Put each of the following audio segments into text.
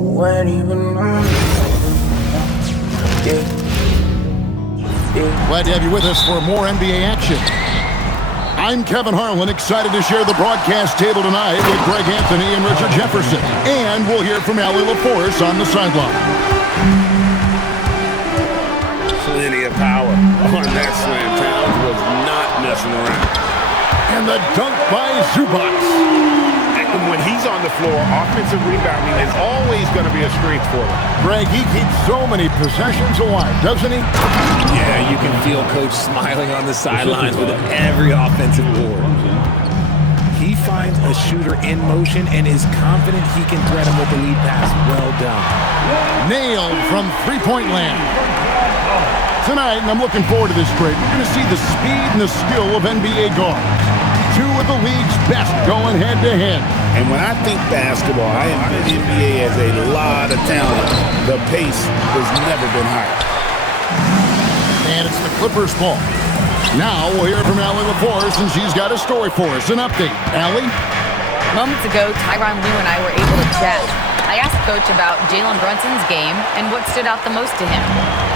When even Glad to have you with us for more NBA action. I'm Kevin Harlan, excited to share the broadcast table tonight with Greg Anthony and Richard Jefferson. And we'll hear from Allie LaForce on the sideline. Plenty of power on that slam. Towns was not messing around. And the dunk by Zubac. And when he's on the floor, offensive rebounding is always going to be a strength for him. Greg, he keeps so many possessions alive, doesn't he? Yeah, you can feel Coach smiling on the sidelines with every offensive board. He finds a shooter in motion and is confident he can thread him with the lead pass. Well done. Nailed from three-point land. Tonight, and I'm looking forward to this break, you're going to see the speed and the skill of NBA guards. Two of the league's best going head-to-head. And when I think basketball, I envision the NBA as a lot of talent. The pace has never been higher. And it's the Clippers' ball. Now we'll hear from Allie LaForce, and she's got a story for us. An update. Allie? Moments ago, Tyronn Lue and I were able to chat. I asked Coach about Jalen Brunson's game and what stood out the most to him.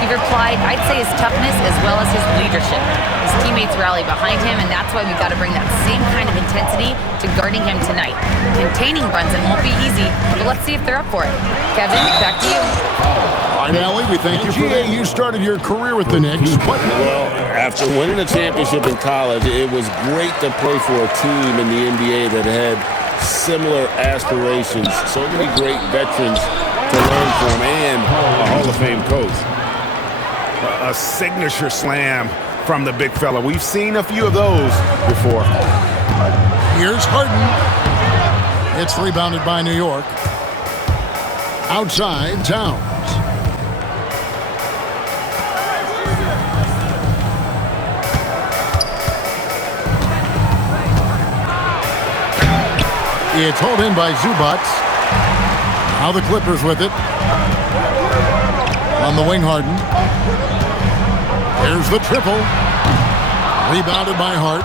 He replied, I'd say his toughness as well as his leadership. His teammates rally behind him, and that's why we've got to bring that same kind of intensity to guarding him tonight. Containing Brunson won't be easy, but let's see if they're up for it. Kevin, back to you. All right, Allie, we thank you for that. You started your career with the Knicks. Well, after winning a championship in college, it was great to play for a team in the NBA that had similar aspirations. So many great veterans to learn from, and a Hall of Fame coach. A signature slam from the big fella. We've seen a few of those before. Here's Harden. It's rebounded by New York. Outside, Towns. It's hauled in by Zubac. Now the Clippers with it. On the wing, Harden. There's the triple. Rebounded by Hart.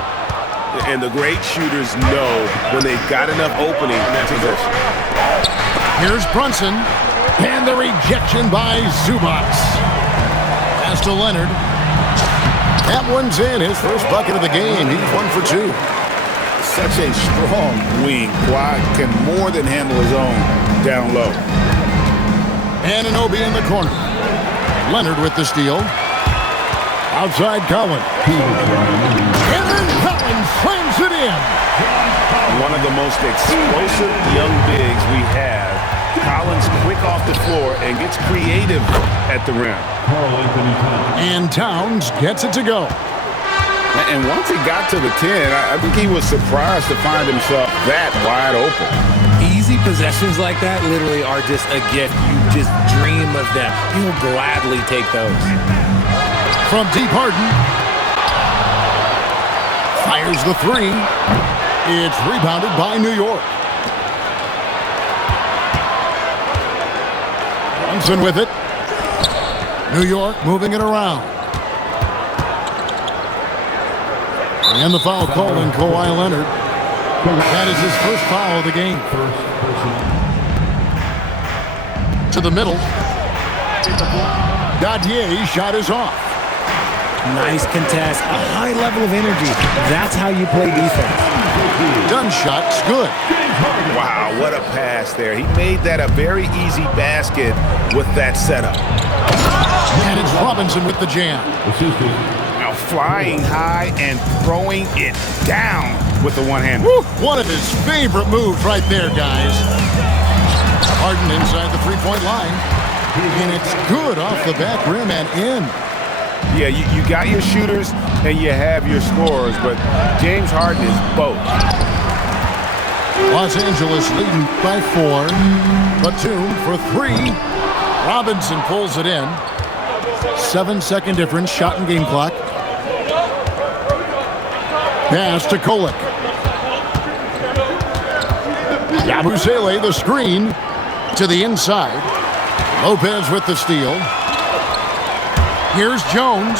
And the great shooters know when they've got enough opening in that possession. Here's Brunson. And the rejection by Zubac. Pass to Leonard. That one's in. His first bucket of the game. He's 1 for 2. Such a strong wing. Kawhi can more than handle his own down low. Anunoby in the corner. Leonard with the steal. Outside Collins. And then Collins slams it in. One of the most explosive young bigs we have. Collins quick off the floor and gets creative at the rim. And Towns gets it to go. And once he got to the 10, I think he was surprised to find himself that wide open. Easy possessions like that literally are just a gift. You just dream of them. You'll gladly take those. From deep, Harden. Fires the three. It's rebounded by New York. Brunson with it. New York moving it around. And the foul call on Kawhi Leonard. That is his first foul of the game. To the middle. Dadier's shot is off. Nice contest, a high level of energy. That's how you play defense. Done shot's good. Wow, what a pass there. He made that a very easy basket with that setup. And it's Robinson with the jam. Now flying high and throwing it down with the one-hander. One of his favorite moves right there, guys. Harden inside the three-point line. And it's good off the back rim and in. Yeah, you got your shooters and you have your scorers, but James Harden is both. Los Angeles leading by 4. Batum for 3. Robinson pulls it in. 7-second difference, shot and game clock. Pass to Kolek. Yabusele the screen to the inside. Lopez with the steal. Here's Jones.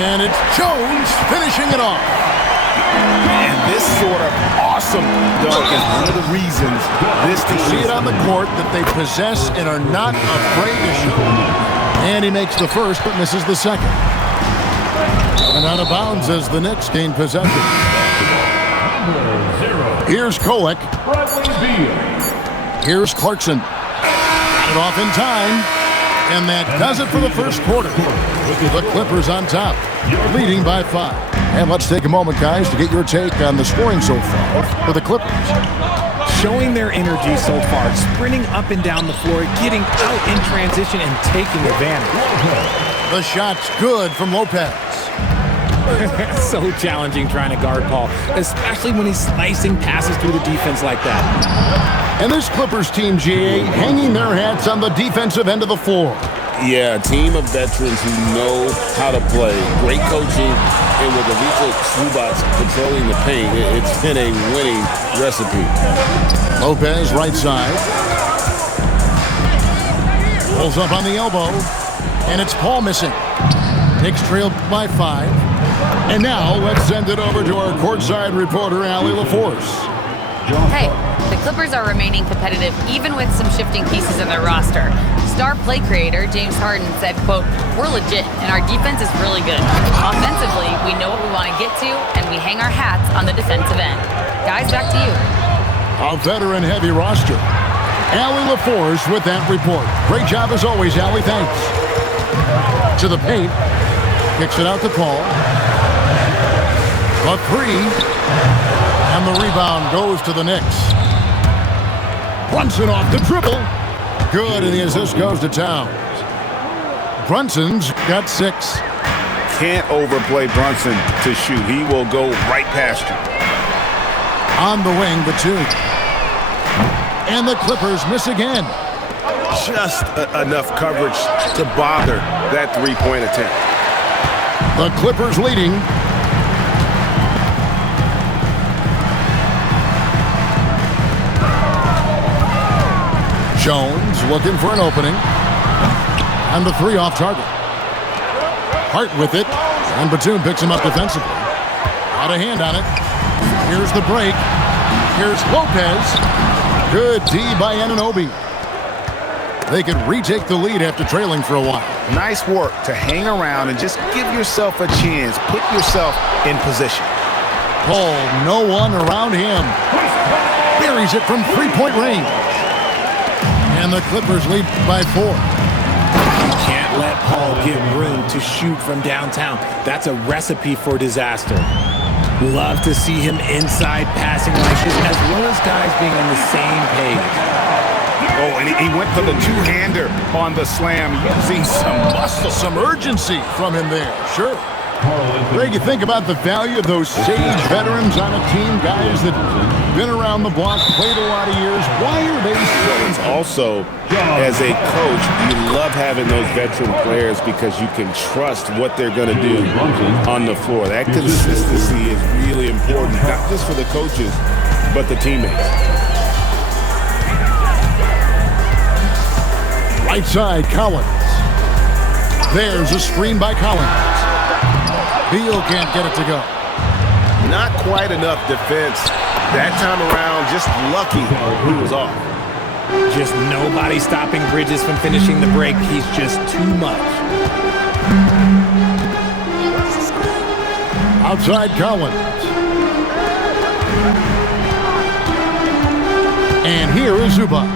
And it's Jones finishing it off. And this sort of awesome dunk is one of the reasons this team... See it on the court that they possess and are not afraid to show. And he makes the first but misses the second. And out of bounds as the Knicks gain possession. Here's Kolek. Here's Clarkson. Got it off in time. And that does it for the first quarter. The Clippers on top, leading by 5. And let's take a moment, guys, to get your take on the scoring so far for the Clippers. Showing their energy so far, sprinting up and down the floor, getting out in transition and taking advantage. The shot's good from Lopez. So challenging trying to guard Paul, especially when he's slicing passes through the defense like that. And this Clippers team, GA, hanging their hats on the defensive end of the floor. Yeah, a team of veterans who know how to play. Great coaching, and with Ivica Zubac controlling the paint, it's been a winning recipe. Lopez, right side. Pulls up on the elbow, and it's Paul missing. Knicks trail by 5. And now let's send it over to our courtside reporter, Allie LaForce. Hey, the Clippers are remaining competitive even with some shifting pieces in their roster. Star play creator James Harden said, quote, "We're legit and our defense is really good. Offensively, we know what we want to get to and we hang our hats on the defensive end." Guys, back to you. A veteran-heavy roster. Allie LaForce with that report. Great job as always, Allie. Thanks. To the paint. Kicks it out to Paul. A 3. And the rebound goes to the Knicks. Brunson off the dribble. Good, and the assist goes to Towns. Brunson's got 6. Can't overplay Brunson to shoot. He will go right past you. On the wing, the 2. And the Clippers miss again. Just enough coverage to bother that three-point attempt. The Clippers leading. Jones looking for an opening. And the 3 off target. Hart with it. And Batum picks him up defensively. Got a hand on it. Here's the break. Here's Lopez. Good D by Anunoby. They could retake the lead after trailing for a while. Nice work to hang around and just give yourself a chance. Put yourself in position. Paul, no one around him. Buries it from 3-point range. And the Clippers lead by 4. Can't let Paul get room to shoot from downtown. That's a recipe for disaster. Love to see him inside passing like this, as well as guys being on the same page. Oh, and he went for the two-hander on the slam, using some muscle. Some urgency from him there, sure. Greg, you think about the value of those sage veterans on a team, guys that been around the block, played a lot of years. Why are they so? Also, as a coach, you love having those veteran players because you can trust what they're going to do on the floor. That consistency is really important, not just for the coaches, but the teammates. Right side, Collins. There's a screen by Collins. Beal can't get it to go. Not quite enough defense. That time around, just lucky he was off. Just nobody stopping Bridges from finishing the break. He's just too much. Outside Collins. And here is Zubac.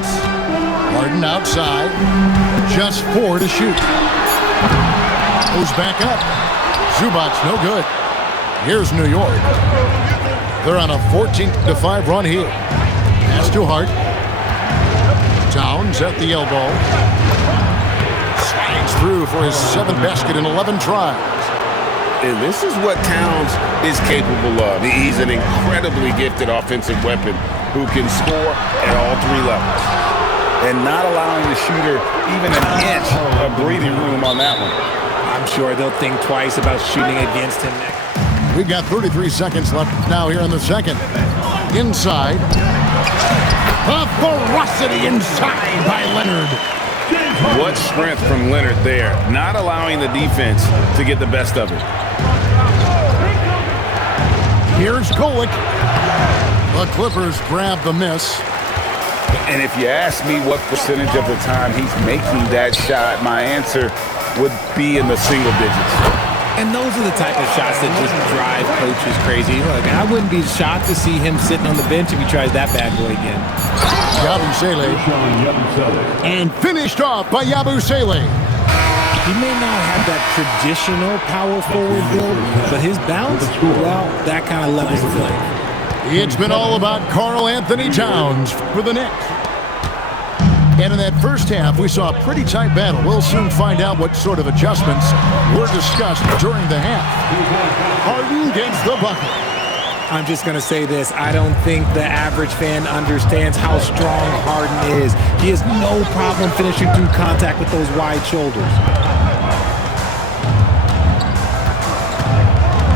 Harden outside. Just 4 to shoot. Goes back up. Zubac no good. Here's New York. They're on a 14-5 run here. Pass to Hart. Towns at the elbow. Slides through for his 7th basket in 11 tries. And this is what Towns is capable of. He's an incredibly gifted offensive weapon who can score at all 3 levels. And not allowing the shooter even an inch of breathing room on that one. I'm sure they'll think twice about shooting against him next. We've got 33 seconds left now here in the second. Inside. A ferocity inside by Leonard. What strength from Leonard there, not allowing the defense to get the best of it. Here's Kolek. The Clippers grab the miss. And if you ask me what percentage of the time he's making that shot, my answer would be in the single digits. And those are the type of shots that just drive coaches crazy. Look, I wouldn't be shocked to see him sitting on the bench if he tries that bad boy again. Yabusele. And finished off by Yabusele. He may not have that traditional power forward build, but his bounce, well, that kind of levels the play. It's been all about Karl Anthony Towns for the Knicks. And in that first half, we saw a pretty tight battle. We'll soon find out what sort of adjustments were discussed during the half. Harden gets the bucket. I'm just going to say this. I don't think the average fan understands how strong Harden is. He has no problem finishing through contact with those wide shoulders.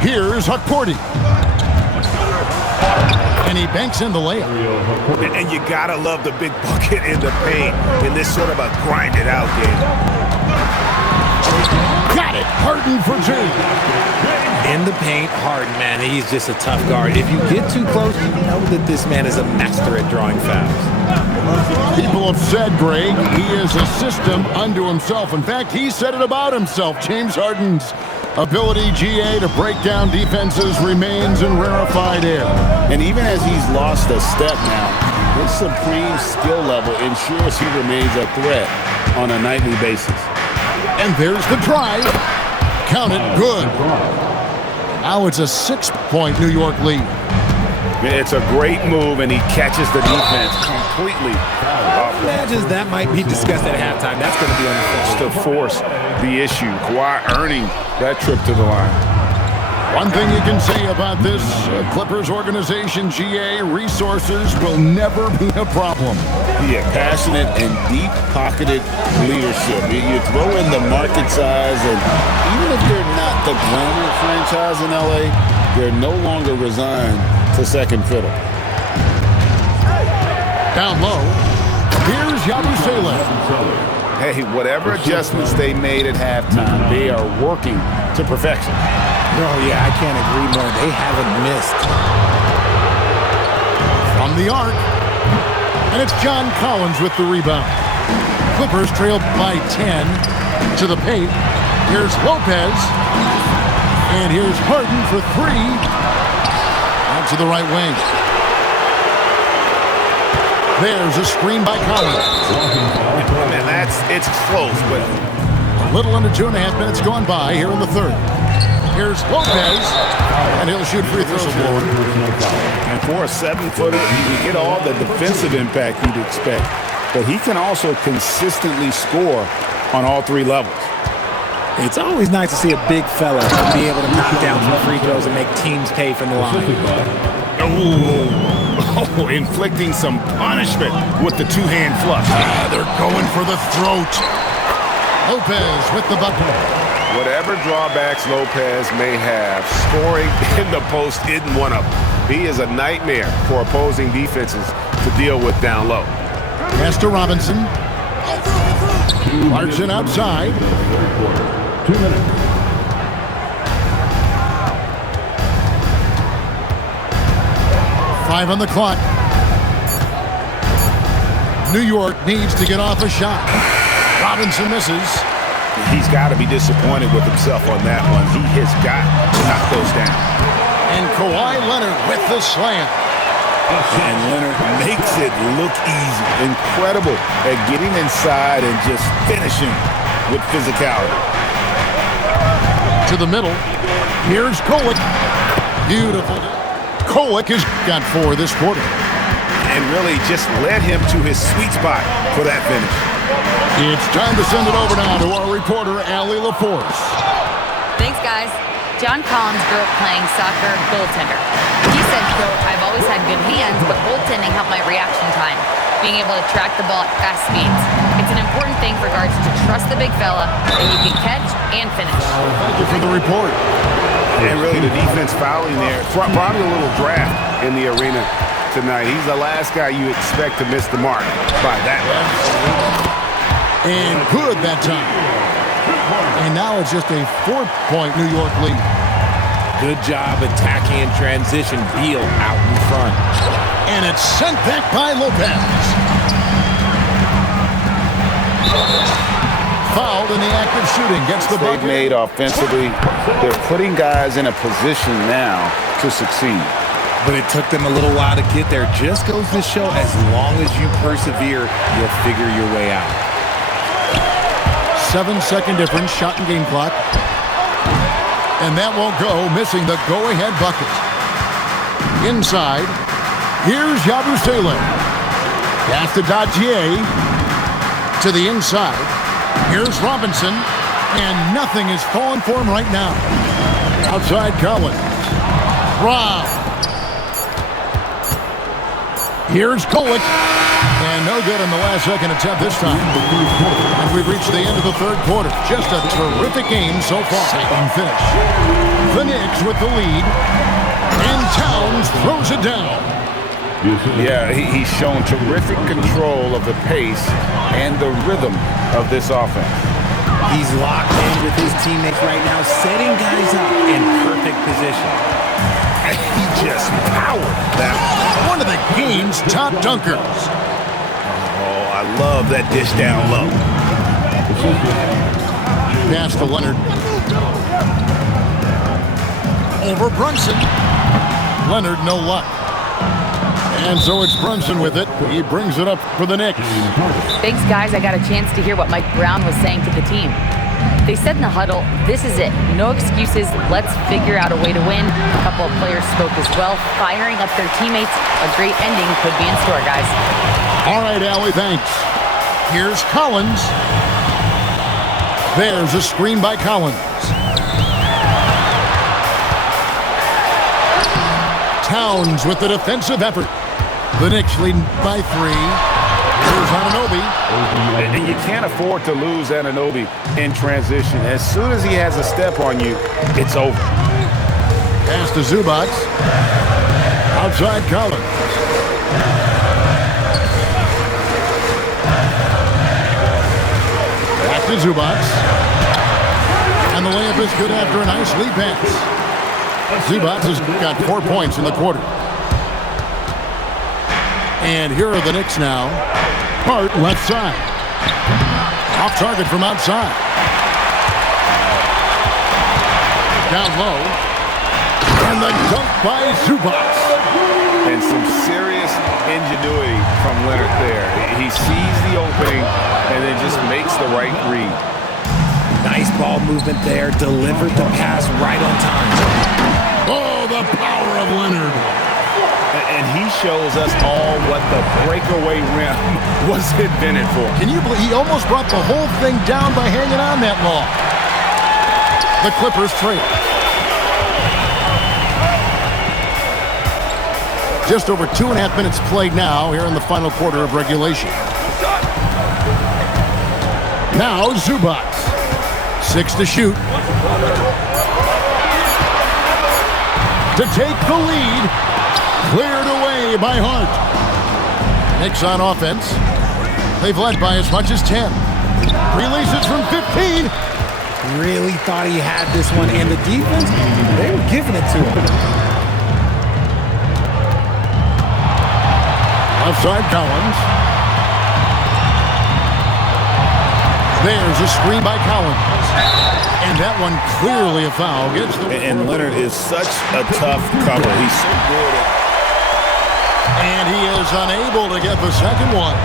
Here's Hukporti. And he banks in the layup. And you gotta love the big bucket in the paint in this sort of a grinded out game. Got it. Harden for two. In the paint, Harden, man, he's just a tough guard. If you get too close, you know that this man is a master at drawing fouls. People have said, Greg, he is a system unto himself. In fact, he said it about himself. James Harden's ability, GA, to break down defenses remains in rarefied air. And even as he's lost a step now, his supreme skill level ensures he remains a threat on a nightly basis. And there's the drive. Count it. Good. Now it's a 6-point New York lead. It's a great move, and he catches the defense completely. Imagine that might be discussed at halftime. That's going to be on the floor. To force the issue. Kawhi earning that trip to the line. One thing you can say about this Clippers organization, GA, resources will never be a problem. Yeah, passionate and deep-pocketed leadership. You throw in the market size, and even if they're not the glamour franchise in LA, they're no longer resigned to second fiddle. Down low, here's Yabusele. Hey, whatever adjustments they made at halftime, they are working to perfection. Oh, yeah, I can't agree more. They haven't missed. From the arc, and it's John Collins with the rebound. Clippers trailed by 10 to the paint. Here's Lopez, and here's Harden for three. Out to the right wing. There's a screen by Collins. And it's close, but A little under 2.5 minutes gone by here in the third. Here's Lopez, and he'll shoot free throws. And for a 7-footer, you get all the defensive impact you'd expect. But he can also consistently score on all three levels. It's always nice to see a big fella be able to knock down some free throws and make teams pay from the line. Oh, inflicting some punishment with the two-hand flush. They're going for the throat. Lopez with the bucket. whatever drawbacks Lopez may have, scoring in the post isn't one of them. He is a nightmare for opposing defenses to deal with down low. Pass to Robinson. Clarkson outside. 2 minutes. Five on the clock. New York needs to get off a shot. Robinson misses. He's got to be disappointed with himself on that one. He has got to knock those down. And Kawhi Leonard with the slam. And Leonard makes it look easy. Incredible at getting inside and just finishing with physicality. To the middle. Here's Kolek. Beautiful. Kolek has got 4 this quarter. And really just led him to his sweet spot for that finish. It's time to send it over now to our reporter, Allie LaForce. Thanks, guys. John Collins grew up playing soccer goaltender. He said, quote, "I've always had good hands, but goaltending helped my reaction time, being able to track the ball at fast speeds. It's an important thing for guards to trust the big fella that you can catch and finish." Thank you for the report. And really the defense fouling there. Probably a little draft in the arena tonight. He's the last guy you expect to miss the mark by that much. And good that time. And now it's just a 4-point New York lead. Good job attacking in transition. Beal out in front. And it's sent back by Lopez. Fouled in the act of shooting. Gets the They've bucket. made offensively. They're putting guys in a position now to succeed. But it took them a little while to get there. Just goes to show as long as you persevere, you'll figure your way out. 7-second difference, shot and game clock. And that won't go, missing the go-ahead bucket. Inside, here's Yabusele. Pass to Dajier. To the inside. Here's Robinson. And nothing is falling for him right now. Outside Collins. Rob. Here's Kolek. And no good in the last second attempt this time. And we've reached the end of the third quarter. Just a terrific game so far. Second finish. The Knicks with the lead. And Towns throws it down. Yeah, he's shown terrific control of the pace and the rhythm of this offense. He's locked in with his teammates right now, setting guys up in perfect position. And he just powered that. One of the game's top dunkers. Oh, I love that dish down low. Pass to Leonard. Over Brunson. Leonard, no luck. And so it's Brunson with it. He brings it up for the Knicks. Thanks, guys. I got a chance to hear what Mike Brown was saying to the team. They said in the huddle, this is it. No excuses. Let's figure out a way to win. A couple of players spoke as well, firing up their teammates. A great ending could be in store, guys. All right, Allie, thanks. Here's Collins. There's a screen by Collins. Towns with the defensive effort. The Knicks leading by 3. Here's Anunoby. And you can't afford to lose Anunoby in transition. As soon as he has a step on you, it's over. Pass to Zubac. Outside Collins. Back to Zubac. And the layup is good after a nice lead pass. Zubac has got 4 points in the quarter. And here are the Knicks now. Hart left side. Off target from outside. Down low. And the dunk by Zubac. And some serious ingenuity from Leonard there. He sees the opening and then just makes the right read. Nice ball movement there. Delivered the pass right on time. Oh, the power of Leonard. And he shows us all what the breakaway rim was invented for. Can you believe he almost brought the whole thing down by hanging on that long? The Clippers trail. Just over 2.5 minutes played now here in the final quarter of regulation. Now Zubac. 6 to shoot. To take the lead. Cleared away by Hart. Knicks on offense. They've led by as much as 10. Releases from 15. Really thought he had this one, and the defense, they were giving it to him. Outside Collins. There's a screen by Collins. And that one clearly a foul. And Leonard is such a tough cover. He's so good at. And he is unable to get the second one.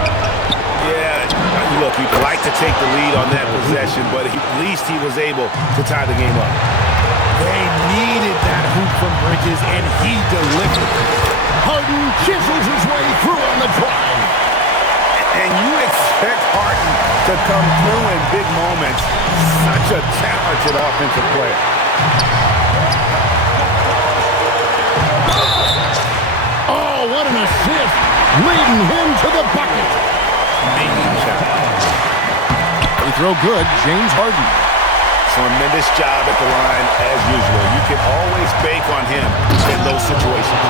Yeah, look, you'd like to take the lead on that possession, but at least he was able to tie the game up. They needed that hoop from Bridges, and he delivered. Harden chisels his way through on the drive. And you expect Harden to come through in big moments. Such a talented offensive player. Oh, what an assist. Leading him to the bucket. Amazing shot. They throw good, James Harden. Tremendous job at the line as usual. You can always bank on him in those situations.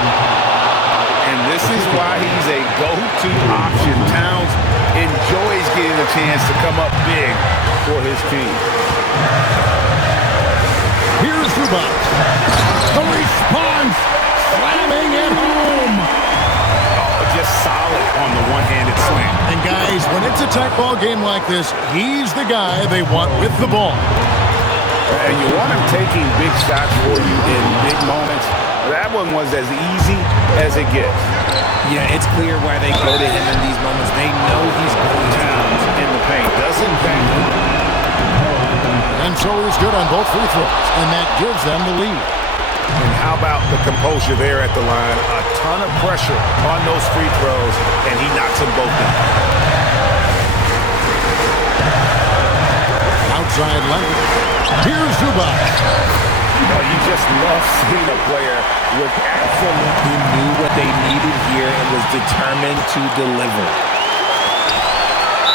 And this is why he's a go-to option. Towns enjoys getting a chance to come up big for his team. Here's Zubac. The response, slamming it home. Just solid on the one-handed slam. And guys, when it's a tight ball game like this, he's the guy they want with the ball. And you want him taking big shots for you in big moments. That one was as easy as it gets. Yeah, it's clear why they go to him in these moments. They know he's going Towns in the paint. Doesn't bang. And so he's good on both free throws, and that gives them the lead. And how about the composure there at the line? A ton of pressure on those free throws, and he knocks them both down. Outside Leonard. Here's Zubac. You just love seeing a player with absolute... He knew what they needed here and was determined to deliver.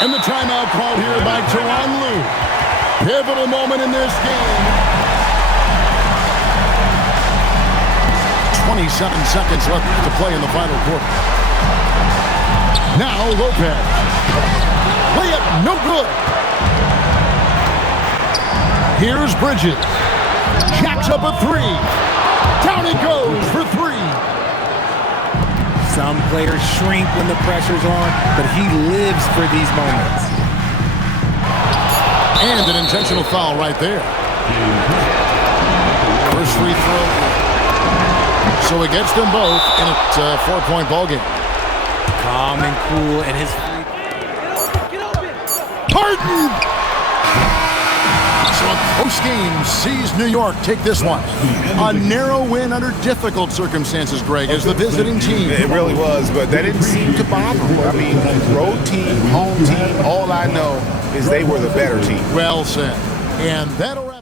And the timeout called here by Tyronn Lue. Pivotal moment in this game. 27 seconds left to play in the final quarter. Now Lopez. Layup, no good. Here's Bridges. Jacks up a three. Down he goes for three. Some players shrink when the pressure's on, but he lives for these moments. And an intentional foul right there. First free throw. So he gets them both, and it's a 4-point ball game. Calm and cool, and his Harden! So a close game sees New York take this one. A narrow win under difficult circumstances, Greg, as the visiting team. It really was, but that didn't seem to bother him. I mean, road team, home team, all I know is they were the better team. Well said. And that'll wrap